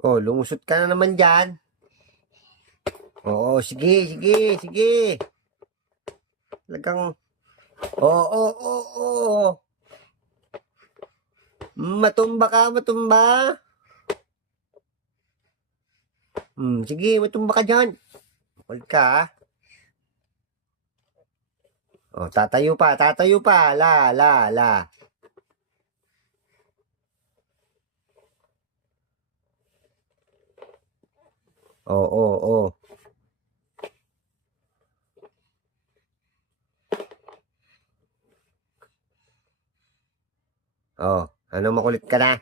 Oh, lumusot ka na naman dyan. Oo, sige, sige, sige. Talagang, oo, oo, oo, oo. Matumba ka, matumba. Hmm, sige, matumba ka dyan. Hold ka, ah. Oh, tatayo pa, tatayo pa. La, la, la. Oo, oo, oo. Oh, ano makulit ka na?